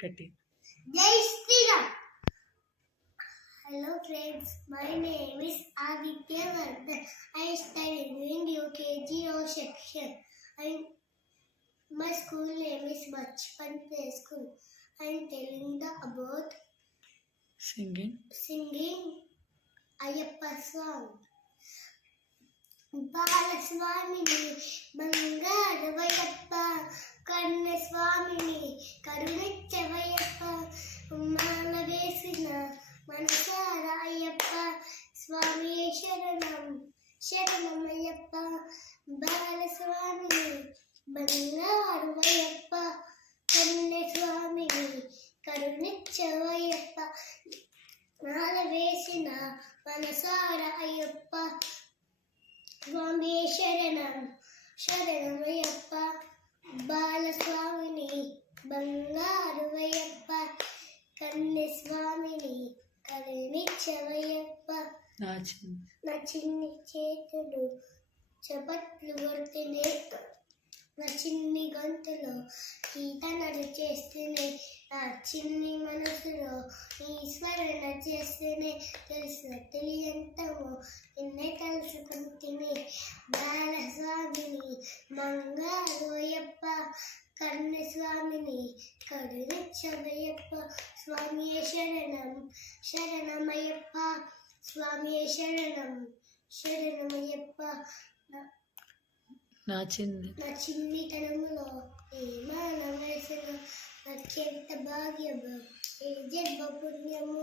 Getty. Jai Shri Ram. Hello friends, my name is Aditya Vardhan. I study in UKG O section. My school name is Bachpan Play School. I am telling about singing Ayyappa song. బాలస్వామిని బంగారవయ్యప్ప కన్నస్వామిని కరుణించవయ్యప్ప మాల వేసిన మనసార అయ్యప్ప స్వామి శరణం శరణమయ్యప్ప బాలస్వామిని బంగారవయ్యప్ప కన్నస్వామిని కరుణించవయ్యప్ప మాల వేసిన మనసార అయ్యప్ప స్వామి శరణం శరణమయ్యప్ప బాలస్వామిని బంగారవయ్యప్ప కన్యస్వామిని కరుణించవయ్యప్ప నా చిన్ని చేతులు చపట్లు కొడుతూనే నా చిన్ని గొంతులో కీర్తనలు చేస్తూనే నా చిన్ని మనసులో ఈశ్వరణ చేస్తూనే తెలిసిన తెలియంతమో నిన్నే కలుసుకుంటేనే బాలస్వామిని మంగారవయ్యప్ప కర్ణస్వామిని కరుణించవయ్యప్ప స్వామి శరణం శరణమయ్యప్ప స్వామి శరణం శరణమయ్యప్ప నా చిన్నితనములో ఏ మాన వయసులో అత్యంత భాగ్యము ఏ జన్మ పుణ్యము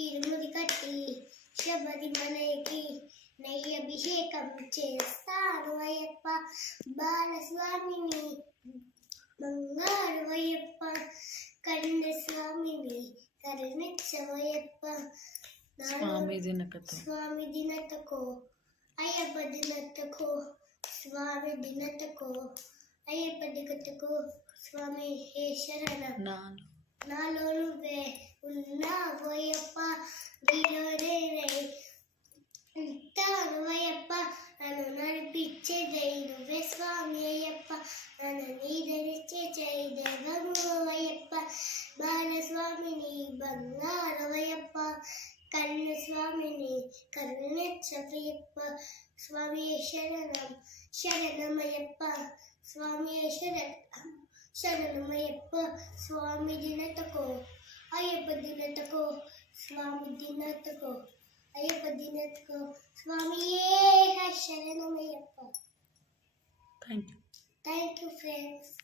ఈరుముడి కట్టి శబరి మనకి నెయ్యభిషేకం చేస్తాను అయ్యప్ప బాలస్వామిని బంగారవయ్యప్ప కన్యస్వామిని కరుణించవయ్యప్ప స్వామి దినతకో అయ్యప్ప దినతకో స్వామి దినతకో అయ్యప్ప దిగతకో స్వామి హే శరణం నాలో నువ్వే ఉన్నావు అయ్యప్ప నీలోనే ఉంటాను అయ్యప్ప నన్ను నడిపించే జై నువ్వే స్వామి అయ్యప్ప నన్ను నీదరిచే జై దేవము అయ్యప్ప బాలస్వామిని బంగారవయ్యప్ప కన్యస్వామిని కరుణించవయ్యప్ప స్వామి శరణం శరణమయ్యప్ప స్వామి శరణం శరణమయ్యప్ప స్వామి దినతకో అయ్యప్ప దినతకో స్వామి దినతకో అయ్యప్ప దినతకో స్వామి శరణమయ్యప్ప. Thank you. Thank you friends.